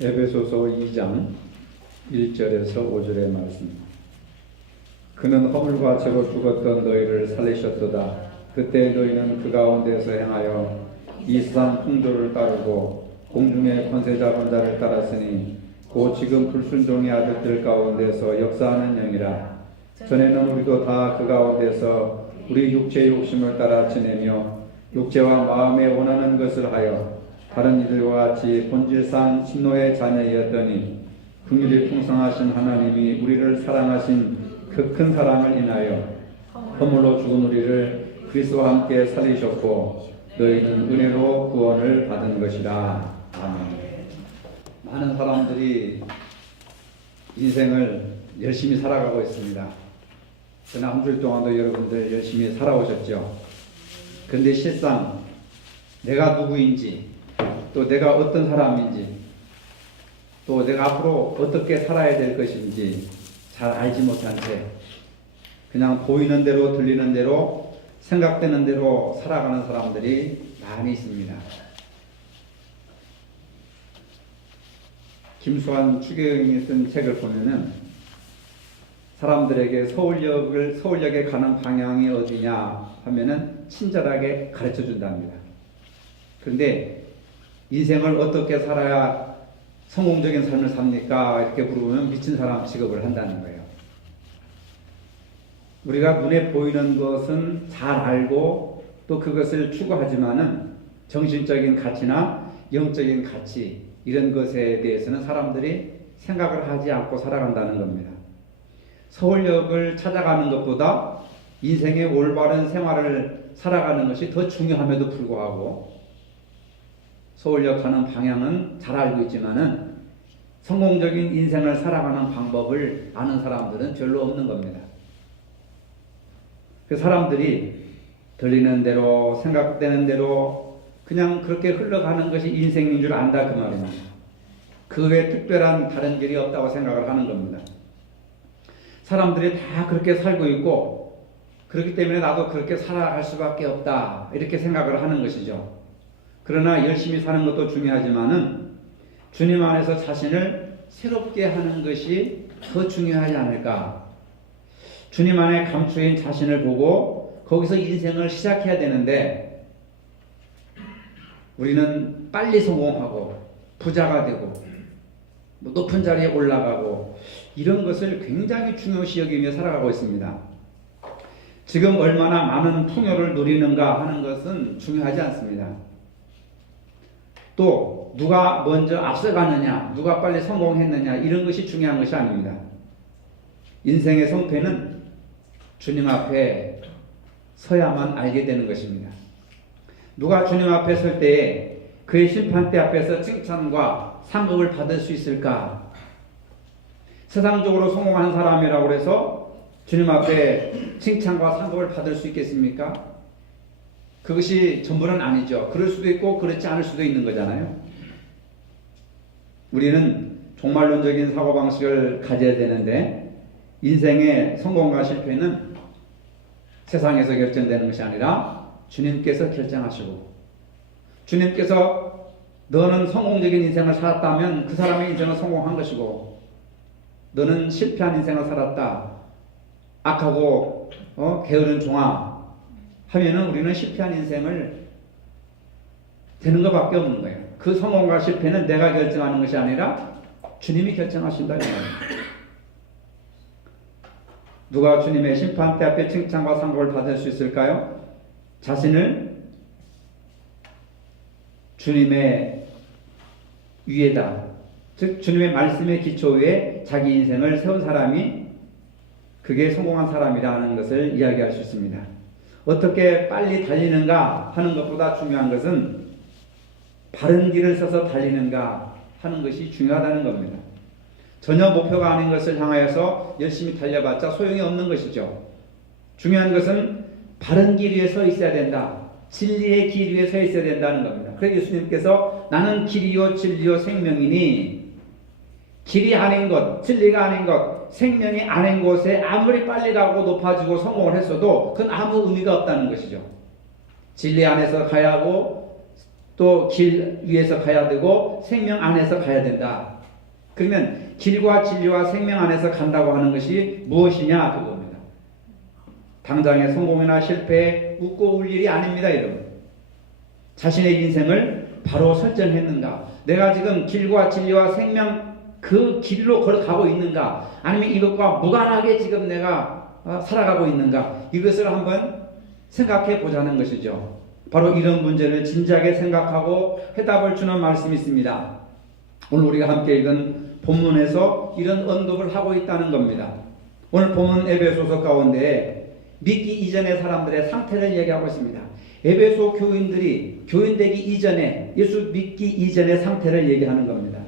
에베소서 2장 1절에서 5절의 말씀. 그는 허물과 죄로 죽었던 너희를 살리셨도다. 그때 너희는 그 가운데서 행하여 이 세상 풍조를 따르고 공중의 권세 잡은 자를 따랐으니 곧 지금 불순종의 아들들 가운데서 역사하는 영이라. 전에는 우리도 다 그 가운데서 우리 육체의 욕심을 따라 지내며 육체와 마음에 원하는 것을 하여 다른 이들과 같이 본질상 진노의 자녀이었더니 긍휼이 풍성하신 하나님이 우리를 사랑하신 그 큰 사랑을 인하여 허물로 죽은 우리를 그리스도와 함께 살리셨고 너희는 은혜로 구원을 받은 것이라. 아멘. 많은 사람들이 인생을 열심히 살아가고 있습니다. 지난 한 주일 동안도 여러분들 열심히 살아오셨죠. 그런데 실상 내가 누구인지, 또 내가 어떤 사람인지, 또 내가 앞으로 어떻게 살아야 될 것인지 잘 알지 못한 채 그냥 보이는 대로 들리는 대로 생각되는 대로 살아가는 사람들이 많이 있습니다. 김수환 추계영이 쓴 책을 보면은 사람들에게 서울역에 가는 방향이 어디냐 하면은 친절하게 가르쳐 준답니다. 그런데 인생을 어떻게 살아야 성공적인 삶을 삽니까? 이렇게 물으면 미친 사람 취급을 한다는 거예요. 우리가 눈에 보이는 것은 잘 알고 또 그것을 추구하지만은 정신적인 가치나 영적인 가치 이런 것에 대해서는 사람들이 생각을 하지 않고 살아간다는 겁니다. 서울역을 찾아가는 것보다 인생의 올바른 생활을 살아가는 것이 더 중요함에도 불구하고 서울역 가는 방향은 잘 알고 있지만은 성공적인 인생을 살아가는 방법을 아는 사람들은 별로 없는 겁니다. 그 사람들이 들리는 대로 생각되는 대로 그냥 그렇게 흘러가는 것이 인생인 줄 안다 그 말입니다. 그 외에 특별한 다른 길이 없다고 생각을 하는 겁니다. 사람들이 다 그렇게 살고 있고 그렇기 때문에 나도 그렇게 살아갈 수밖에 없다 이렇게 생각을 하는 것이죠. 그러나 열심히 사는 것도 중요하지만은 주님 안에서 자신을 새롭게 하는 것이 더 중요하지 않을까. 주님 안에 감추인 자신을 보고 거기서 인생을 시작해야 되는데 우리는 빨리 성공하고 부자가 되고 높은 자리에 올라가고 이런 것을 굉장히 중요시 여기며 살아가고 있습니다. 지금 얼마나 많은 풍요를 누리는가 하는 것은 중요하지 않습니다. 또 누가 먼저 앞서가느냐, 누가 빨리 성공했느냐 이런 것이 중요한 것이 아닙니다. 인생의 성패는 주님 앞에 서야만 알게 되는 것입니다. 누가 주님 앞에 설 때에 그의 심판대 앞에서 칭찬과 상급을 받을 수 있을까? 세상적으로 성공한 사람이라고 해서 주님 앞에 칭찬과 상급을 받을 수 있겠습니까? 그것이 전부는 아니죠. 그럴 수도 있고 그렇지 않을 수도 있는 거잖아요. 우리는 종말론적인 사고방식을 가져야 되는데 인생의 성공과 실패는 세상에서 결정되는 것이 아니라 주님께서 결정하시고 주님께서 너는 성공적인 인생을 살았다면 그 사람의 인생은 성공한 것이고 너는 실패한 인생을 살았다. 악하고 게으른 종아 하면은 우리는 실패한 인생을 되는 것밖에 없는 거예요. 그 성공과 실패는 내가 결정하는 것이 아니라 주님이 결정하신다. 누가 주님의 심판대 앞에 칭찬과 상급을 받을 수 있을까요? 자신을 주님의 위에다, 즉 주님의 말씀의 기초 위에 자기 인생을 세운 사람이 그게 성공한 사람이라는 것을 이야기할 수 있습니다. 어떻게 빨리 달리는가 하는 것보다 중요한 것은 바른 길을 써서 달리는가 하는 것이 중요하다는 겁니다. 전혀 목표가 아닌 것을 향하여서 열심히 달려봤자 소용이 없는 것이죠. 중요한 것은 바른 길 위에 서 있어야 된다. 진리의 길 위에 서 있어야 된다는 겁니다. 그래서 예수님께서 나는 길이요 진리요 생명이니 길이 아닌 것, 진리가 아닌 것, 생명이 아닌 곳에 아무리 빨리 가고 높아지고 성공을 했어도 그건 아무 의미가 없다는 것이죠. 진리 안에서 가야 하고 또 길 위에서 가야 되고 생명 안에서 가야 된다. 그러면 길과 진리와 생명 안에서 간다고 하는 것이 무엇이냐 그겁니다. 당장의 성공이나 실패에 웃고 울 일이 아닙니다, 여러분. 자신의 인생을 바로 설정했는가? 내가 지금 길과 진리와 생명 그 길로 걸어가고 있는가? 아니면 이것과 무관하게 지금 내가 살아가고 있는가? 이것을 한번 생각해 보자는 것이죠. 바로 이런 문제를 진지하게 생각하고 해답을 주는 말씀이 있습니다. 오늘 우리가 함께 읽은 본문에서 이런 언급을 하고 있다는 겁니다. 오늘 본문 에베소서 가운데 믿기 이전의 사람들의 상태를 얘기하고 있습니다. 에베소 교인들이 교인되기 이전에, 예수 믿기 이전의 상태를 얘기하는 겁니다.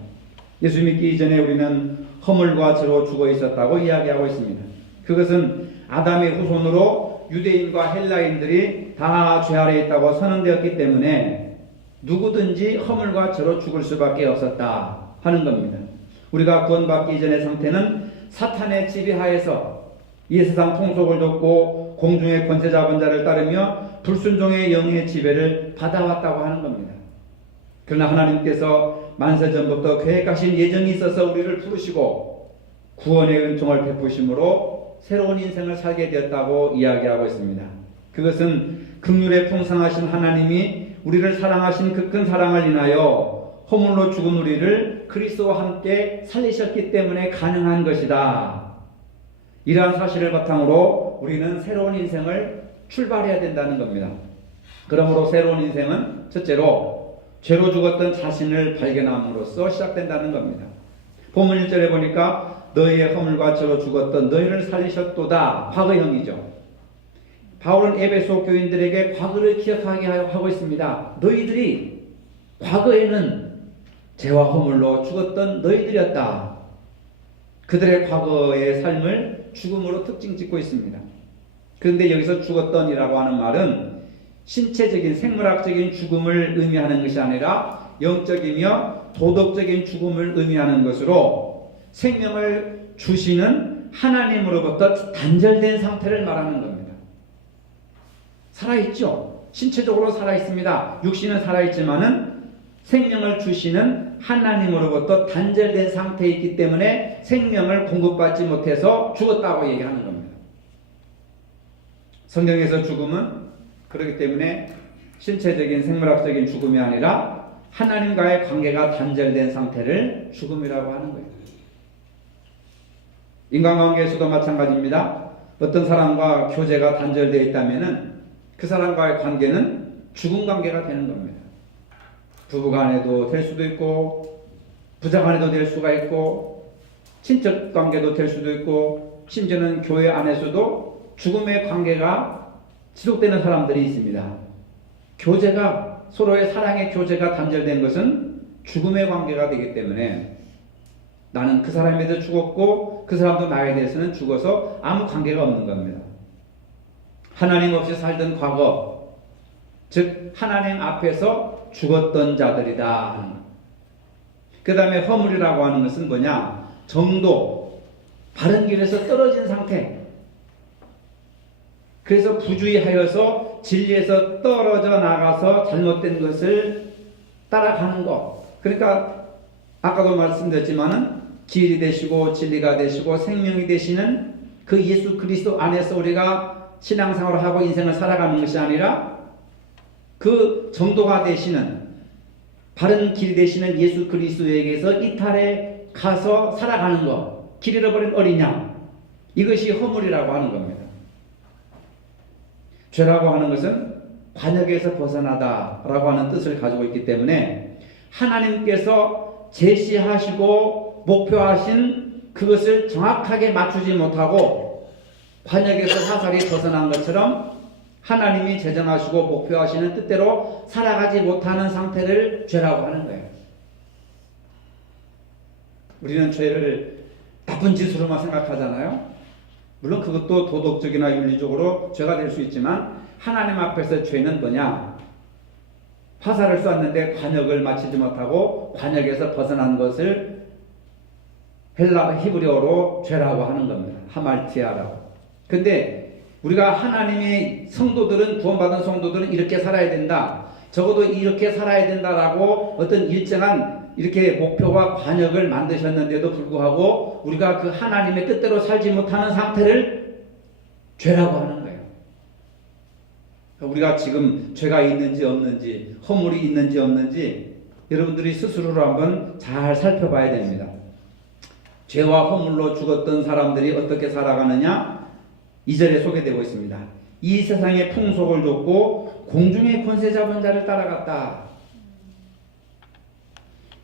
예수 믿기 이전에 우리는 허물과 죄로 죽어 있었다고 이야기하고 있습니다. 그것은 아담의 후손으로 유대인과 헬라인들이 다 죄 아래 있다고 선언되었기 때문에 누구든지 허물과 죄로 죽을 수밖에 없었다 하는 겁니다. 우리가 구원받기 이전의 상태는 사탄의 지배하에서 이 세상 통속을 줬고 공중의 권세 잡은 자를 따르며 불순종의 영의 지배를 받아왔다고 하는 겁니다. 그러나 하나님께서 만세전부터 계획하신 예정이 있어서 우리를 부르시고 구원의 은총을 베푸심으로 새로운 인생을 살게 되었다고 이야기하고 있습니다. 그것은 긍휼에 풍성하신 하나님이 우리를 사랑하신 그 큰 사랑을 인하여 허물로 죽은 우리를 그리스도와 함께 살리셨기 때문에 가능한 것이다. 이러한 사실을 바탕으로 우리는 새로운 인생을 출발해야 된다는 겁니다. 그러므로 새로운 인생은 첫째로 죄로 죽었던 자신을 발견함으로써 시작된다는 겁니다. 본문 1절에 보니까 너희의 허물과 죄로 죽었던 너희를 살리셨도다. 과거형이죠. 바울은 에베소 교인들에게 과거를 기억하게 하고 있습니다. 너희들이 과거에는 죄와 허물로 죽었던 너희들이었다. 그들의 과거의 삶을 죽음으로 특징 짓고 있습니다. 그런데 여기서 죽었던이라고 하는 말은 신체적인 생물학적인 죽음을 의미하는 것이 아니라 영적이며 도덕적인 죽음을 의미하는 것으로 생명을 주시는 하나님으로부터 단절된 상태를 말하는 겁니다. 살아있죠. 신체적으로 살아있습니다. 육신은 살아있지만은 생명을 주시는 하나님으로부터 단절된 상태에 있기 때문에 생명을 공급받지 못해서 죽었다고 얘기하는 겁니다. 성경에서 죽음은 그렇기 때문에 신체적인 생물학적인 죽음이 아니라 하나님과의 관계가 단절된 상태를 죽음이라고 하는 거예요. 인간관계에서도 마찬가지입니다. 어떤 사람과 교제가 단절되어 있다면은 그 사람과의 관계는 죽은 관계가 되는 겁니다. 부부간에도 될 수도 있고 부자간에도 될 수가 있고 친척 관계도 될 수도 있고 심지어는 교회 안에서도 죽음의 관계가 지속되는 사람들이 있습니다. 교제가 서로의 사랑의 교제가 단절된 것은 죽음의 관계가 되기 때문에 나는 그 사람에 대해서 죽었고 그 사람도 나에 대해서는 죽어서 아무 관계가 없는 겁니다. 하나님 없이 살던 과거, 즉 하나님 앞에서 죽었던 자들이다. 그 다음에 허물이라고 하는 것은 뭐냐? 정도, 바른 길에서 떨어진 상태. 그래서 부주의하여서 진리에서 떨어져 나가서 잘못된 것을 따라가는 것. 그러니까 아까도 말씀드렸지만은 길이 되시고 진리가 되시고 생명이 되시는 그 예수 그리스도 안에서 우리가 신앙생활을 하고 인생을 살아가는 것이 아니라 그 정도가 되시는 바른 길이 되시는 예수 그리스도에게서 이탈해 가서 살아가는 것. 길 잃어버린 어린양. 이것이 허물이라고 하는 겁니다. 죄라고 하는 것은 관역에서 벗어나다라고 하는 뜻을 가지고 있기 때문에 하나님께서 제시하시고 목표하신 그것을 정확하게 맞추지 못하고 관역에서 사살이 벗어난 것처럼 하나님이 제정하시고 목표하시는 뜻대로 살아가지 못하는 상태를 죄라고 하는 거예요. 우리는 죄를 나쁜 짓으로만 생각하잖아요. 물론 그것도 도덕적이나 윤리적으로 죄가 될 수 있지만 하나님 앞에서 죄는 뭐냐? 화살을 쐈는데 관역을 맞추지 못하고 관역에서 벗어난 것을 히브리어로 죄라고 하는 겁니다. 하말티아라고. 근데 우리가 하나님의 성도들은 구원받은 성도들은 이렇게 살아야 된다. 적어도 이렇게 살아야 된다라고 어떤 일정한 이렇게 목표와 관역을 만드셨는데도 불구하고 우리가 그 하나님의 뜻대로 살지 못하는 상태를 죄라고 하는 거예요. 우리가 지금 죄가 있는지 없는지, 허물이 있는지 없는지 여러분들이 스스로로 한번 잘 살펴봐야 됩니다. 죄와 허물로 죽었던 사람들이 어떻게 살아가느냐? 2절에 소개되고 있습니다. 이 세상의 풍속을 좇고 공중의 권세 잡은 자를 따라갔다.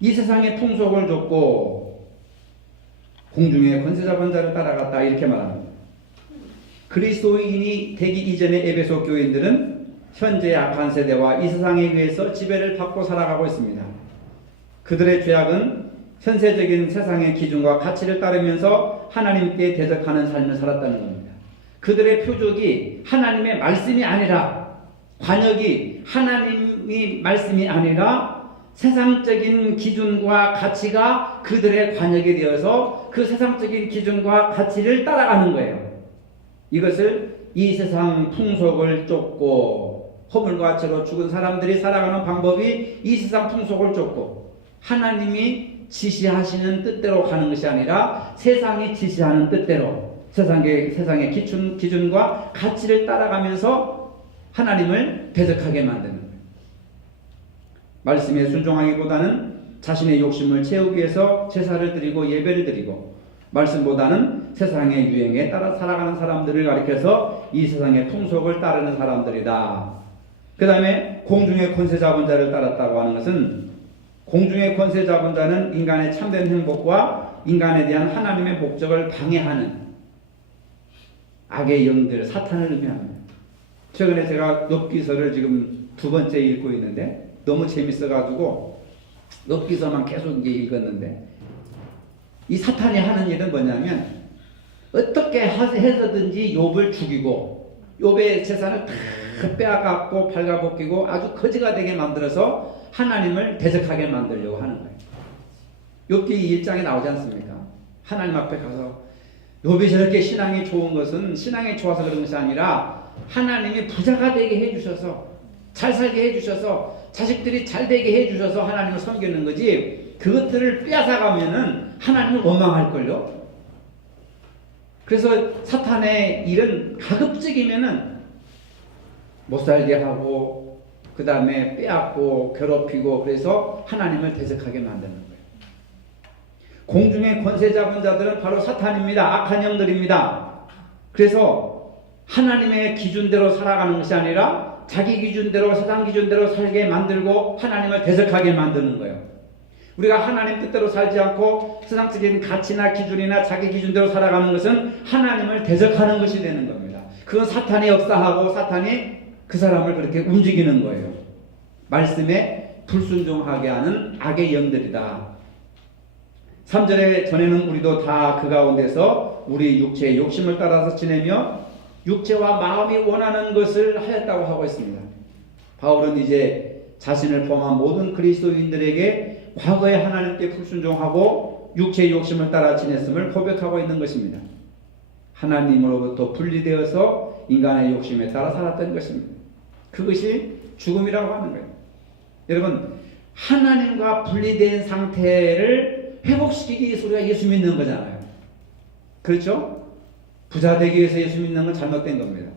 이 세상의 풍속을 좇고 공중의 권세 잡은 자를 따라갔다. 이렇게 말합니다. 그리스도인이 되기 이전의 에베소 교인들은 현재 악한 세대와 이 세상에 의해서 지배를 받고 살아가고 있습니다. 그들의 죄악은 현세적인 세상의 기준과 가치를 따르면서 하나님께 대적하는 삶을 살았다는 겁니다. 그들의 표적이 하나님의 말씀이 아니라, 관역이 하나님의 말씀이 아니라 세상적인 기준과 가치가 그들의 관역이 되어서 그 세상적인 기준과 가치를 따라가는 거예요. 이것을 이 세상 풍속을 쫓고, 허물과 죄로 죽은 사람들이 살아가는 방법이 이 세상 풍속을 쫓고 하나님이 지시하시는 뜻대로 가는 것이 아니라 세상이 지시하는 뜻대로 세상의 기준과 가치를 따라가면서 하나님을 대적하게 만드는 거예요. 말씀에 순종하기보다는 자신의 욕심을 채우기 위해서 제사를 드리고 예배를 드리고, 말씀보다는 세상의 유행에 따라 살아가는 사람들을 가리켜서 이 세상의 풍속을 따르는 사람들이다. 그 다음에 공중의 권세 잡은 자를 따랐다고 하는 것은, 공중의 권세 잡은 자는 인간의 참된 행복과 인간에 대한 하나님의 목적을 방해하는 악의 영들, 사탄을 의미합니다. 최근에 제가 욥기서를 지금 2번째 읽고 있는데 너무 재밌어가지고 욥기서만 계속 읽었는데, 이 사탄이 하는 일은 뭐냐면 어떻게 해서든지 욥을 죽이고 욥의 재산을 다 빼앗고 발가벗기고 아주 거지가 되게 만들어서 하나님을 대적하게 만들려고 하는 거예요. 욥기 1장에 나오지 않습니까? 하나님 앞에 가서 욥이 저렇게 신앙이 좋은 것은 신앙이 좋아서 그런 것이 아니라 하나님이 부자가 되게 해주셔서, 잘 살게 해주셔서, 자식들이 잘 되게 해주셔서 하나님을 섬기는 거지, 그것들을 빼앗아가면은 하나님을 원망할걸요. 그래서 사탄의 일은 가급적이면은 못살게 하고 그 다음에 빼앗고 괴롭히고, 그래서 하나님을 대적하게 만드는 거예요. 공중의 권세 잡은 자들은 바로 사탄입니다. 악한 영들입니다. 그래서 하나님의 기준대로 살아가는 것이 아니라 자기 기준대로, 세상 기준대로 살게 만들고 하나님을 대적하게 만드는 거예요. 우리가 하나님 뜻대로 살지 않고 세상적인 가치나 기준이나 자기 기준대로 살아가는 것은 하나님을 대적하는 것이 되는 겁니다. 그건 사탄이 역사하고 사탄이 그 사람을 그렇게 움직이는 거예요. 말씀에 불순종하게 하는 악의 영들이다. 3절에 전에는 우리도 다 그 가운데서 우리 육체의 욕심을 따라서 지내며 육체와 마음이 원하는 것을 하였다고 하고 있습니다. 바울은 이제 자신을 포함한 모든 그리스도인들에게 과거에 하나님께 불순종하고 육체의 욕심을 따라 지냈음을 고백하고 있는 것입니다. 하나님으로부터 분리되어서 인간의 욕심에 따라 살았던 것입니다. 그것이 죽음이라고 하는 거예요. 여러분, 하나님과 분리된 상태를 회복시키기 위해서 우리가 예수 믿는 거잖아요. 그렇죠? 부자 되기 위해서 예수 믿는 건 잘못된 겁니다.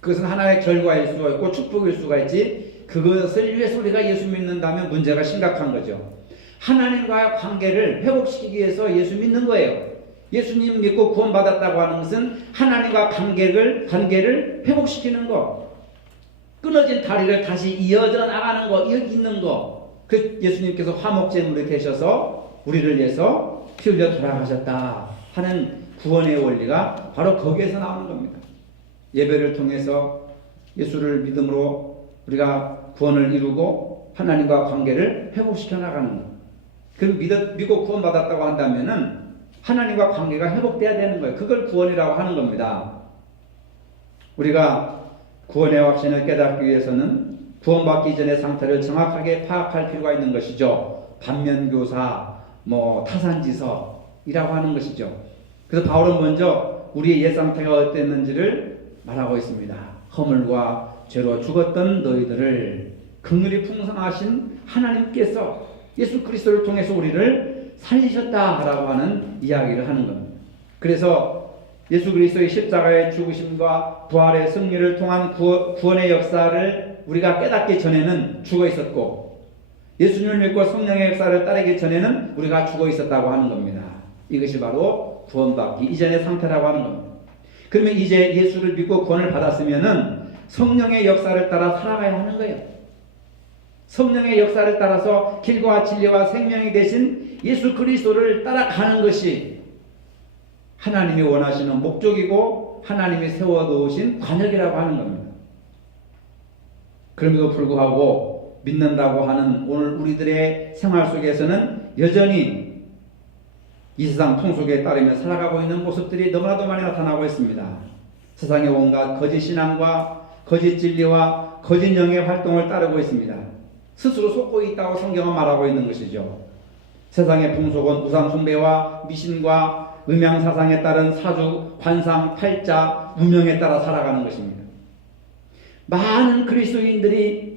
그것은 하나의 결과일 수가 있고 축복일 수가 있지, 그것을 위해서 우리가 예수 믿는다면 문제가 심각한 거죠. 하나님과의 관계를 회복시키기 위해서 예수 믿는 거예요. 예수님 믿고 구원받았다고 하는 것은 하나님과 관계를 회복시키는 거, 끊어진 다리를 다시 이어져 나가는 거, 있는 거. 그 예수님께서 화목제물이 되셔서 우리를 위해서 피 흘려 돌아가셨다 하는 구원의 원리가 바로 거기에서 나오는 겁니다. 예배를 통해서 예수를 믿음으로 우리가 구원을 이루고 하나님과 관계를 회복시켜 나가는 것. 그럼 믿고 구원받았다고 한다면은 하나님과 관계가 회복돼야 되는 거예요. 그걸 구원이라고 하는 겁니다. 우리가 구원의 확신을 깨닫기 위해서는 구원받기 전의 상태를 정확하게 파악할 필요가 있는 것이죠. 반면교사, 타산지석이라고 하는 것이죠. 그래서 바울은 먼저 우리의 옛 상태가 어땠는지를 말하고 있습니다. 허물과 죄로 죽었던 너희들을, 긍휼이 풍성하신 하나님께서 예수 그리스도를 통해서 우리를 살리셨다라고 하는 이야기를 하는 겁니다. 그래서 예수 그리스도의 십자가의 죽으심과 부활의 승리를 통한 구원의 역사를 우리가 깨닫기 전에는 죽어 있었고, 예수님을 믿고 성령의 역사를 따르기 전에는 우리가 죽어 있었다고 하는 겁니다. 이것이 바로 구원받기 이전의 상태라고 하는 겁니다. 그러면 이제 예수를 믿고 구원을 받았으면은 성령의 역사를 따라 살아가야 하는 거예요. 성령의 역사를 따라서 길과 진리와 생명이 되신 예수 그리스도를 따라가는 것이 하나님이 원하시는 목적이고 하나님이 세워놓으신 관역이라고 하는 겁니다. 그럼에도 불구하고 믿는다고 하는 오늘 우리들의 생활 속에서는 여전히 이 세상 풍속에 따르며 살아가고 있는 모습들이 너무나도 많이 나타나고 있습니다. 세상의 온갖 거짓 신앙과 거짓 진리와 거짓 영의 활동을 따르고 있습니다. 스스로 속고 있다고 성경은 말하고 있는 것이죠. 세상의 풍속은 우상 숭배와 미신과 음양 사상에 따른 사주, 관상, 팔자, 운명에 따라 살아가는 것입니다. 많은 그리스도인들이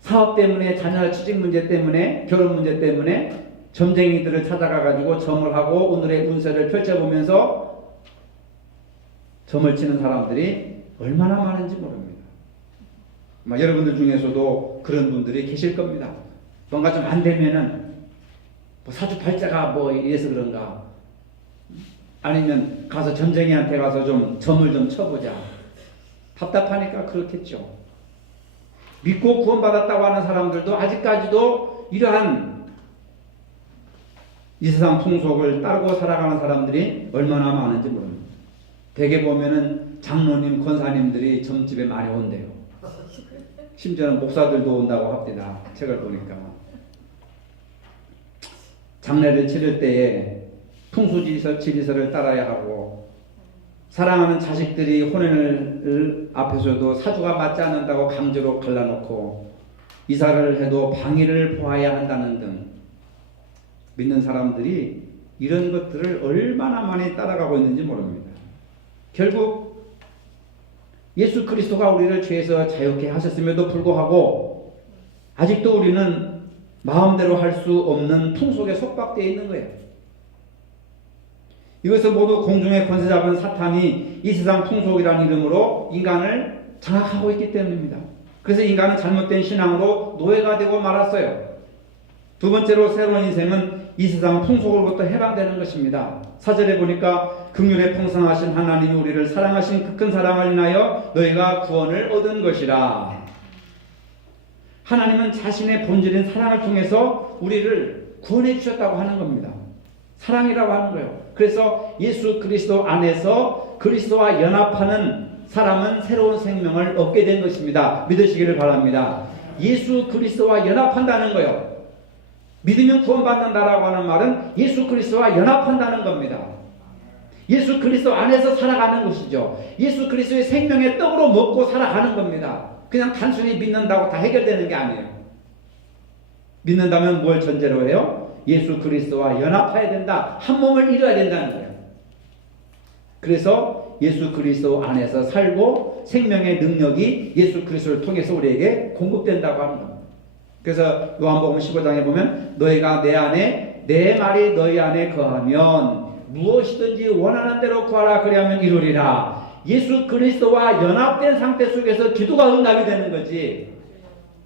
사업 때문에, 자녀 취직 문제 때문에, 결혼 문제 때문에 점쟁이들을 찾아가 가지고 점을 하고 오늘의 운세를 펼쳐보면서 점을 치는 사람들이 얼마나 많은지 모릅니다. 여러분들 중에서도 그런 분들이 계실 겁니다. 뭔가 좀 안 되면은 사주팔자가 이래서 그런가, 아니면 가서 점쟁이한테 가서 좀 점을 좀 쳐보자. 답답하니까 그렇겠죠. 믿고 구원받았다고 하는 사람들도 아직까지도 이러한 이 세상 풍속을 따르고 살아가는 사람들이 얼마나 많은지 모릅니다. 대개 보면은 장로님, 권사님들이 점집에 많이 온대요. 심지어는 목사들도 온다고 합니다. 책을 보니까. 장례를 치를 때에 풍수지리서를 따라야 하고, 사랑하는 자식들이 혼인을 앞에서도 사주가 맞지 않는다고 강제로 갈라놓고, 이사를 해도 방위를 보아야 한다는 등 믿는 사람들이 이런 것들을 얼마나 많이 따라가고 있는지 모릅니다. 결국 예수 그리스도가 우리를 죄에서 자유케 하셨음에도 불구하고 아직도 우리는 마음대로 할 수 없는 풍속에 속박되어 있는 거예요. 이것은 모두 공중의 권세 잡은 사탄이 이 세상 풍속이라는 이름으로 인간을 장악하고 있기 때문입니다. 그래서 인간은 잘못된 신앙으로 노예가 되고 말았어요. 두 번째로 새로운 인생은 이 세상 풍속으로부터 해방되는 것입니다. 4절에 보니까 긍휼에 풍성하신 하나님이 우리를 사랑하신 그 큰 사랑을 인하여 너희가 구원을 얻은 것이라. 하나님은 자신의 본질인 사랑을 통해서 우리를 구원해 주셨다고 하는 겁니다. 사랑이라고 하는 거예요. 그래서 예수 그리스도 안에서 그리스도와 연합하는 사람은 새로운 생명을 얻게 된 것입니다. 믿으시기를 바랍니다. 예수 그리스도와 연합한다는 거예요. 믿으면 구원받는다라고 하는 말은 예수 그리스도와 연합한다는 겁니다. 예수 그리스도 안에서 살아가는 것이죠. 예수 그리스도의 생명의 떡으로 먹고 살아가는 겁니다. 그냥 단순히 믿는다고 다 해결되는 게 아니에요. 믿는다면 뭘 전제로 해요? 예수 그리스도와 연합해야 된다. 한 몸을 이뤄야 된다는 거예요. 그래서 예수 그리스도 안에서 살고 생명의 능력이 예수 그리스도를 통해서 우리에게 공급된다고 하는 겁니다. 그래서 요한복음 15장에 보면 너희가 내 안에, 내 말이 너희 안에 거하면 무엇이든지 원하는 대로 구하라 그리하면 이루리라. 예수 그리스도와 연합된 상태 속에서 기도가 응답이 되는 거지.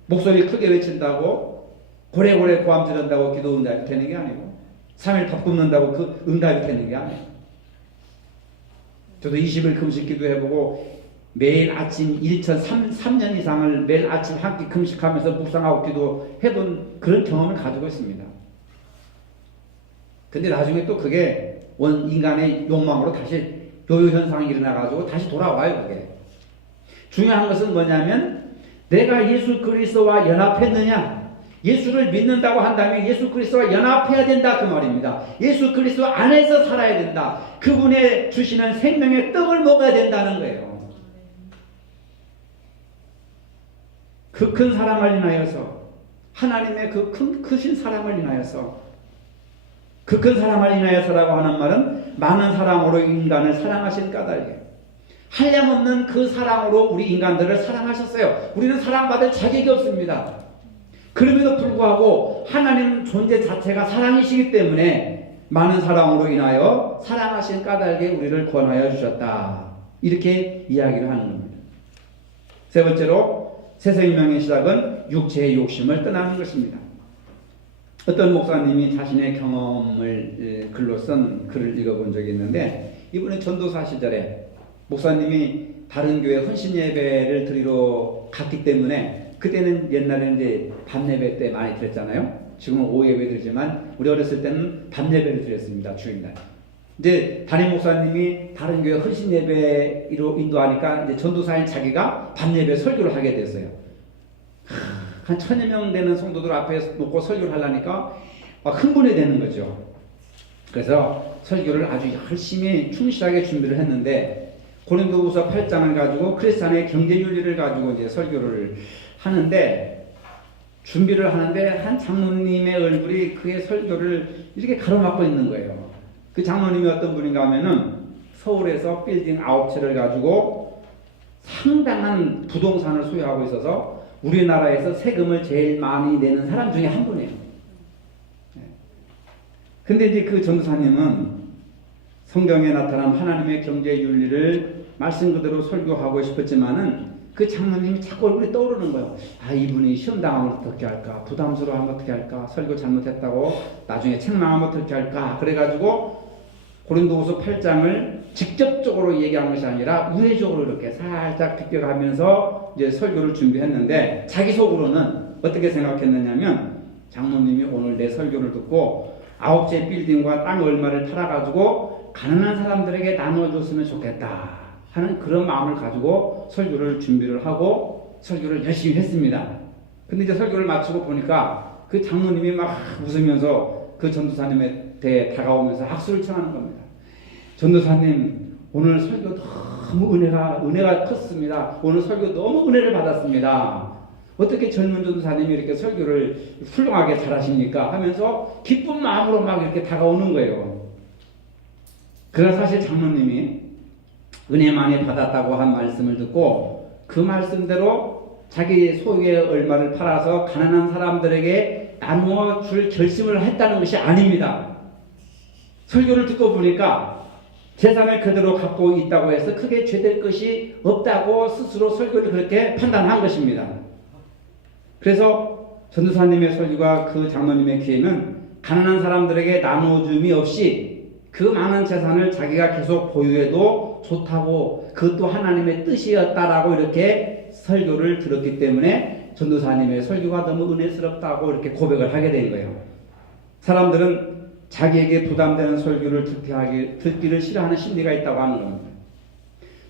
목소리 크게 외친다고, 고래고래 고함 지른다고 기도 응답이 되는 게 아니고, 3일 밥 굶는다고 그 응답이 되는 게 아니에요. 저도 20일 금식 기도해보고 매일 아침 3년 이상을 매일 아침 한 끼 금식하면서 묵상하고 기도해본 그런 경험을 가지고 있습니다. 근데 나중에 또 그게 인간의 욕망으로 다시 요요현상이 일어나가지고 다시 돌아와요. 그게 중요한 것은 뭐냐면 내가 예수 그리스도와 연합했느냐, 예수를 믿는다고 한다면 예수 그리스도와 연합해야 된다 그 말입니다. 예수 그리스도 안에서 살아야 된다. 그분의 주시는 생명의 떡을 먹어야 된다는 거예요. 그 큰 사랑을 인하여서, 하나님의 그 크신 사랑을 인하여서, 그 큰 사랑을 인하여서라고 하는 말은 많은 사랑으로 인간을 사랑하신 까닭이에요. 한량없는 그 사랑으로 우리 인간들을 사랑하셨어요. 우리는 사랑받을 자격이 없습니다. 그럼에도 불구하고 하나님 존재 자체가 사랑이시기 때문에 많은 사랑으로 인하여 사랑하신 까닭에 우리를 권하여 주셨다. 이렇게 이야기를 하는 겁니다. 세 번째로 새 생명의 시작은 육체의 욕심을 떠나는 것입니다. 어떤 목사님이 자신의 경험을 글로 쓴 글을 읽어본 적이 있는데, 이분은 전도사 시절에 목사님이 다른 교회 헌신 예배를 드리러 갔기 때문에, 그때는 옛날에 이제 밤 예배 때 많이 드렸잖아요. 지금은 오후 예배 드리지만 우리 어렸을 때는 밤 예배를 드렸습니다. 주일날. 이제 담임 목사님이 다른 교회 헌신 예배로 인도하니까 이제 전도사인 자기가 밤 예배 설교를 하게 됐어요. 한 1000여 명 되는 성도들 앞에 놓고 설교를 하려니까 흥분이 되는 거죠. 그래서 설교를 아주 열심히 충실하게 준비를 했는데, 고린도후서 8장을 가지고 크리스찬의 경제윤리를 가지고 이제 설교를 하는데, 준비를 하는데 한 장로님의 얼굴이 그의 설교를 이렇게 가로막고 있는 거예요. 그 장로님이 어떤 분인가 하면은 서울에서 빌딩 9채를 가지고 상당한 부동산을 소유하고 있어서 우리나라에서 세금을 제일 많이 내는 사람 중에 한 분이에요. 근데 이제 그 전도사님은 성경에 나타난 하나님의 경제 윤리를 말씀 그대로 설교하고 싶었지만은 그 장로님이 자꾸 얼굴이 떠오르는 거예요. 아, 이분이 시험 당하면 어떻게 할까? 부담스러워하면 어떻게 할까? 설교 잘못했다고 나중에 책망하면 어떻게 할까? 그래가지고 고린도후서 8장을 직접적으로 얘기한 것이 아니라 우회적으로 이렇게 살짝 비껴가면서 이제 설교를 준비했는데, 자기 속으로는 어떻게 생각했느냐면, 장로님이 오늘 내 설교를 듣고 9채 빌딩과 땅 얼마를 팔아가지고 가난한 사람들에게 나눠줬으면 좋겠다 하는 그런 마음을 가지고 설교를 준비를 하고 설교를 열심히 했습니다. 근데 이제 설교를 마치고 보니까 그 장로님이 막 웃으면서 그 전도사님에 대해 다가오면서 악수를 청하는 겁니다. 전도사님, 오늘 설교 너무 은혜가 컸습니다. 오늘 설교 너무 은혜를 받았습니다. 어떻게 젊은 전도사님이 이렇게 설교를 훌륭하게 잘하십니까? 하면서 기쁜 마음으로 막 이렇게 다가오는 거예요. 그러나 사실 장로님이 은혜 많이 받았다고 한 말씀을 듣고 그 말씀대로 자기 소유의 얼마를 팔아서 가난한 사람들에게 나누어 줄 결심을 했다는 것이 아닙니다. 설교를 듣고 보니까 재산을 그대로 갖고 있다고 해서 크게 죄될 것이 없다고 스스로 설교를 그렇게 판단한 것입니다. 그래서 전도사님의 설교가 그 장로님의 귀에는 가난한 사람들에게 나눠줌이 없이 그 많은 재산을 자기가 계속 보유해도 좋다고, 그것도 하나님의 뜻이었다라고 이렇게 설교를 들었기 때문에 전도사님의 설교가 너무 은혜스럽다고 이렇게 고백을 하게 된 거예요. 사람들은 자기에게 부담되는 설교를 듣기를 싫어하는 심리가 있다고 하는 겁니다.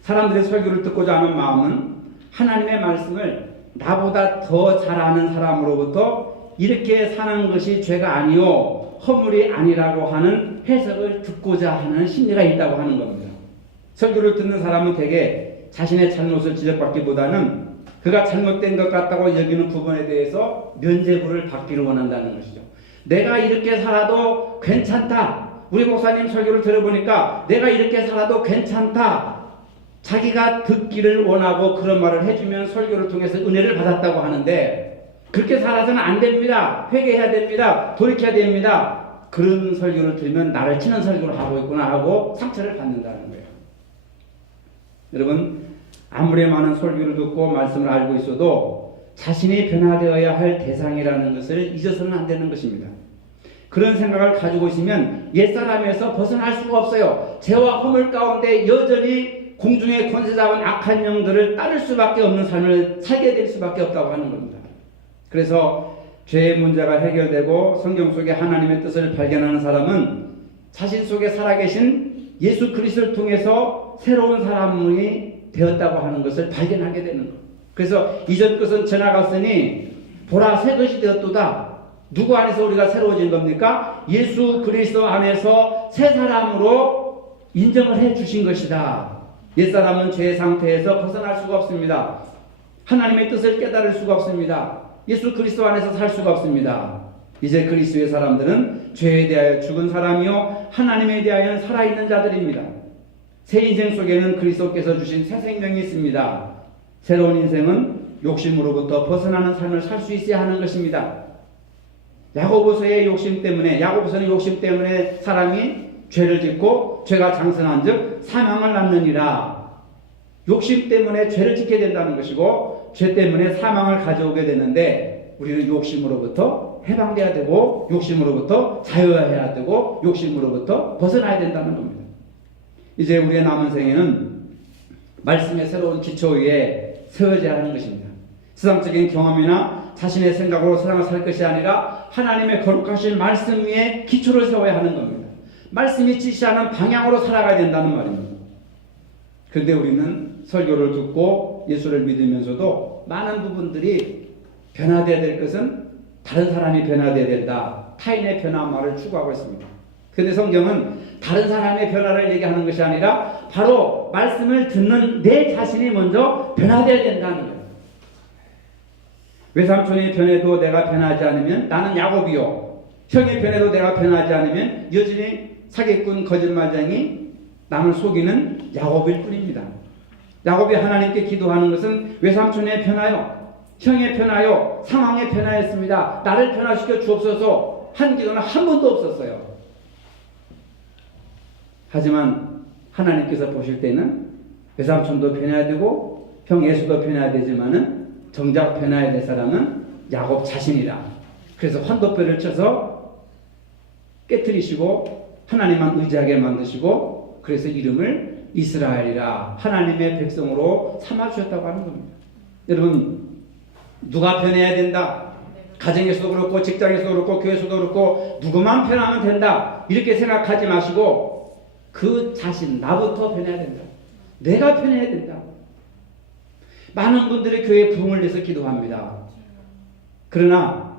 사람들의 설교를 듣고자 하는 마음은 하나님의 말씀을 나보다 더 잘 아는 사람으로부터 이렇게 사는 것이 죄가 아니요 허물이 아니라고 하는 해석을 듣고자 하는 심리가 있다고 하는 겁니다. 설교를 듣는 사람은 대개 자신의 잘못을 지적받기보다는 그가 잘못된 것 같다고 여기는 부분에 대해서 면죄부를 받기를 원한다는 것이죠. 내가 이렇게 살아도 괜찮다. 우리 목사님 설교를 들어보니까 내가 이렇게 살아도 괜찮다. 자기가 듣기를 원하고 그런 말을 해주면 설교를 통해서 은혜를 받았다고 하는데, 그렇게 살아서는 안 됩니다. 회개해야 됩니다. 돌이켜야 됩니다. 그런 설교를 들으면 나를 치는 설교를 하고 있구나 하고 상처를 받는다는 거예요. 여러분, 아무리 많은 설교를 듣고 말씀을 알고 있어도 자신이 변화되어야 할 대상이라는 것을 잊어서는 안 되는 것입니다. 그런 생각을 가지고 있으면 옛사람에서 벗어날 수가 없어요. 죄와 허물 가운데 여전히 공중의 권세 잡은 악한 영들을 따를 수밖에 없는 삶을 살게 될 수밖에 없다고 하는 겁니다. 그래서 죄의 문제가 해결되고 성경 속에 하나님의 뜻을 발견하는 사람은 자신 속에 살아계신 예수 그리스도를 통해서 새로운 사람이 되었다고 하는 것을 발견하게 되는 것. 그래서 이전 것은 지나갔으니 보라 새 것이 되었도다. 누구 안에서 우리가 새로워진 겁니까? 예수 그리스도 안에서 새 사람으로 인정을 해 주신 것이다. 옛사람은 죄의 상태에서 벗어날 수가 없습니다. 하나님의 뜻을 깨달을 수가 없습니다. 예수 그리스도 안에서 살 수가 없습니다. 이제 그리스도의 사람들은 죄에 대하여 죽은 사람이요 하나님에 대하여 살아있는 자들입니다. 새 인생 속에는 그리스도께서 주신 새 생명이 있습니다. 새로운 인생은 욕심으로부터 벗어나는 삶을 살 수 있어야 하는 것입니다. 야고보서의 욕심 때문에, 야고보서는 욕심 때문에 사람이 죄를 짓고 죄가 장성한 즉 사망을 낳느니라. 욕심 때문에 죄를 짓게 된다는 것이고 죄 때문에 사망을 가져오게 되는데 우리는 욕심으로부터 해방돼야 되고 욕심으로부터 자유해야 되고 욕심으로부터 벗어나야 된다는 겁니다. 이제 우리의 남은 생에는 말씀의 새로운 기초 위에 세워져야 하는 것입니다. 세상적인 경험이나 자신의 생각으로 세상을 살 것이 아니라 하나님의 거룩하신 말씀 위에 기초를 세워야 하는 겁니다. 말씀이 지시하는 방향으로 살아가야 된다는 말입니다. 그런데 우리는 설교를 듣고 예수를 믿으면서도 많은 부분들이 변화되어야 될 것은 다른 사람이 변화되어야 된다. 타인의 변화만을 추구하고 있습니다. 그런데 성경은 다른 사람의 변화를 얘기하는 것이 아니라 바로 말씀을 듣는 내 자신이 먼저 변화되어야 된다는 거예요. 외삼촌이 변해도 내가 변하지 않으면 나는 야곱이요. 형이 변해도 내가 변하지 않으면 여전히 사기꾼 거짓말쟁이 남을 속이는 야곱일 뿐입니다. 야곱이 하나님께 기도하는 것은 외삼촌의 변화요, 형의 변화요, 상황의 변화였습니다. 나를 변화시켜 주옵소서 한 기도는 한 번도 없었어요. 하지만 하나님께서 보실 때는 외삼촌도 변해야 되고 형 예수도 변해야 되지만은 정작 변화해야 될 사람은 야곱 자신이라. 그래서 환도뼈를 쳐서 깨트리시고 하나님만 의지하게 만드시고 그래서 이름을 이스라엘이라 하나님의 백성으로 삼아주셨다고 하는 겁니다. 여러분, 누가 변해야 된다, 가정에서도 그렇고 직장에서도 그렇고 교회에서도 그렇고 누구만 변하면 된다 이렇게 생각하지 마시고 그 자신, 나부터 변해야 된다. 내가 변해야 된다. 많은 분들이 교회에 부흥을 위해서 기도합니다. 그러나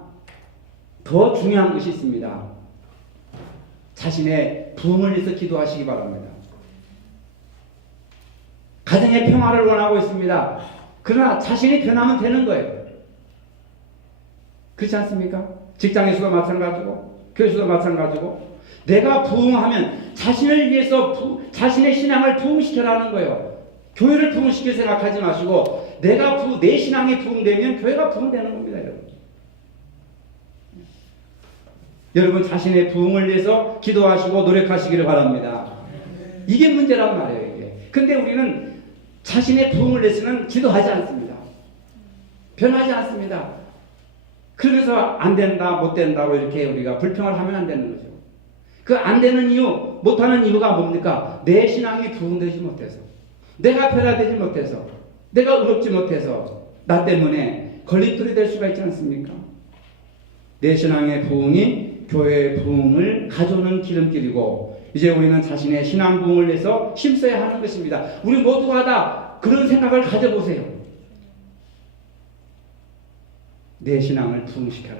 더 중요한 것이 있습니다. 자신의 부흥을 위해서 기도하시기 바랍니다. 가정의 평화를 원하고 있습니다. 그러나 자신이 변하면 되는 거예요. 그렇지 않습니까? 직장에서도 마찬가지고 교회에서도 마찬가지고 내가 부흥하면 자신을 위해서 자신의 신앙을 부흥시켜라는 거예요. 교회를 부흥시킬 생각하지 마시고 내 신앙이 부흥되면 교회가 부흥되는 겁니다. 여러분 자신의 부흥을 위해서 기도하시고 노력하시기를 바랍니다. 이게 문제란 말이에요. 이게. 근데 우리는 자신의 부흥을 위해서는 기도하지 않습니다. 변하지 않습니다. 그래서 안 된다, 못 된다고 이렇게 우리가 불평을 하면 안 되는 거죠. 그 안 되는 이유, 못하는 이유가 뭡니까? 내 신앙이 부흥되지 못해서, 내가 변화되지 못해서, 내가 의롭지 못해서, 나 때문에 걸림돌이 될 수가 있지 않습니까? 내 신앙의 부흥이 교회의 부흥을 가져오는 기름길이고 이제 우리는 자신의 신앙 부흥을 위해서 힘써야 하는 것입니다. 우리 모두가 다 그런 생각을 가져보세요. 내 신앙을 부흥시켜라.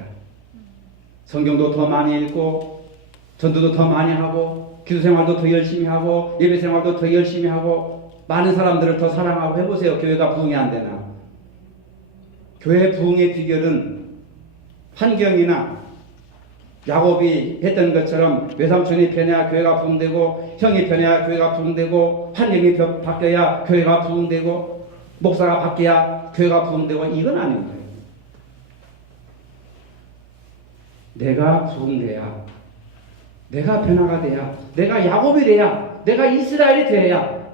성경도 더 많이 읽고 전도도 더 많이 하고 기도생활도 더 열심히 하고 예배생활도 더 열심히 하고 많은 사람들을 더 사랑하고 해보세요. 교회가 부흥이 안 되나? 교회 부흥의 비결은 환경이나 야곱이 했던 것처럼 외삼촌이 변해야 교회가 부흥되고 형이 변해야 교회가 부흥되고 환경이 바뀌어야 교회가 부흥되고 목사가 바뀌어야 교회가 부흥되고 이건 아닙니다. 내가 부흥돼야, 내가 변화가 돼야, 내가 야곱이 돼야, 내가 이스라엘이 돼야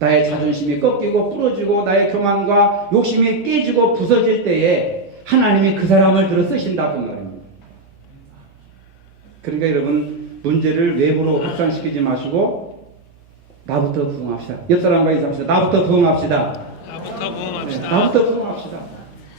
나의 자존심이 꺾이고 부러지고 나의 교만과 욕심이 깨지고 부서질 때에 하나님이 그 사람을 들어 쓰신다 그 말입니다. 그러니까 여러분 문제를 외부로 확산시키지 마시고 나부터 부흥합시다. 옆 사람과 인사합시다. 나부터 부흥합시다. 나부터 부흥합시다. 나부터 부흥합시다.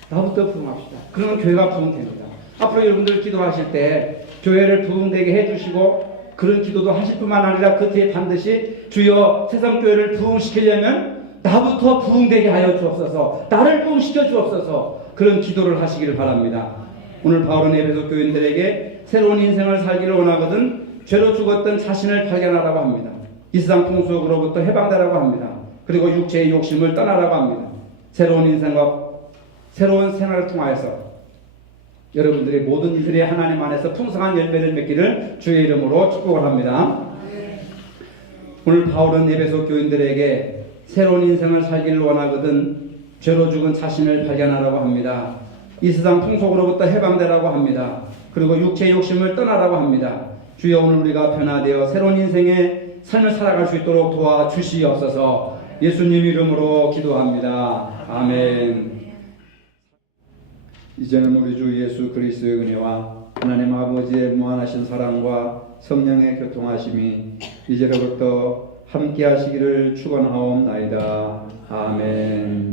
나부터 부흥합시다. 그러면 교회가 부흥됩니다. 앞으로 여러분들 기도하실 때 교회를 부흥되게 해주시고 그런 기도도 하실 뿐만 아니라 그 뒤에 반드시 주여 세상교회를 부흥시키려면 나부터 부흥되게 하여 주옵소서, 나를 부흥시켜 주옵소서, 그런 기도를 하시기를 바랍니다. 오늘 바울은 에베소 교인들에게 새로운 인생을 살기를 원하거든 죄로 죽었던 자신을 발견하라고 합니다. 이 세상 풍속으로부터 해방되라고 합니다. 그리고 육체의 욕심을 떠나라고 합니다. 새로운 인생과 새로운 생활을 통하여서 여러분들의 모든 이들이 하나님 안에서 풍성한 열매를 맺기를 주의 이름으로 축복을 합니다. 오늘 바울은 에베소 교인들에게 새로운 인생을 살기를 원하거든 죄로 죽은 자신을 발견하라고 합니다. 이 세상 풍속으로부터 해방되라고 합니다. 그리고 육체의 욕심을 떠나라고 합니다. 주여, 오늘 우리가 변화되어 새로운 인생의 삶을 살아갈 수 있도록 도와주시옵소서. 예수님 이름으로 기도합니다. 아멘. 이제는 우리 주 예수 그리스도의 은혜와 하나님 아버지의 무한하신 사랑과 성령의 교통하심이 이제로부터 함께 하시기를 축원하옵나이다. 아멘.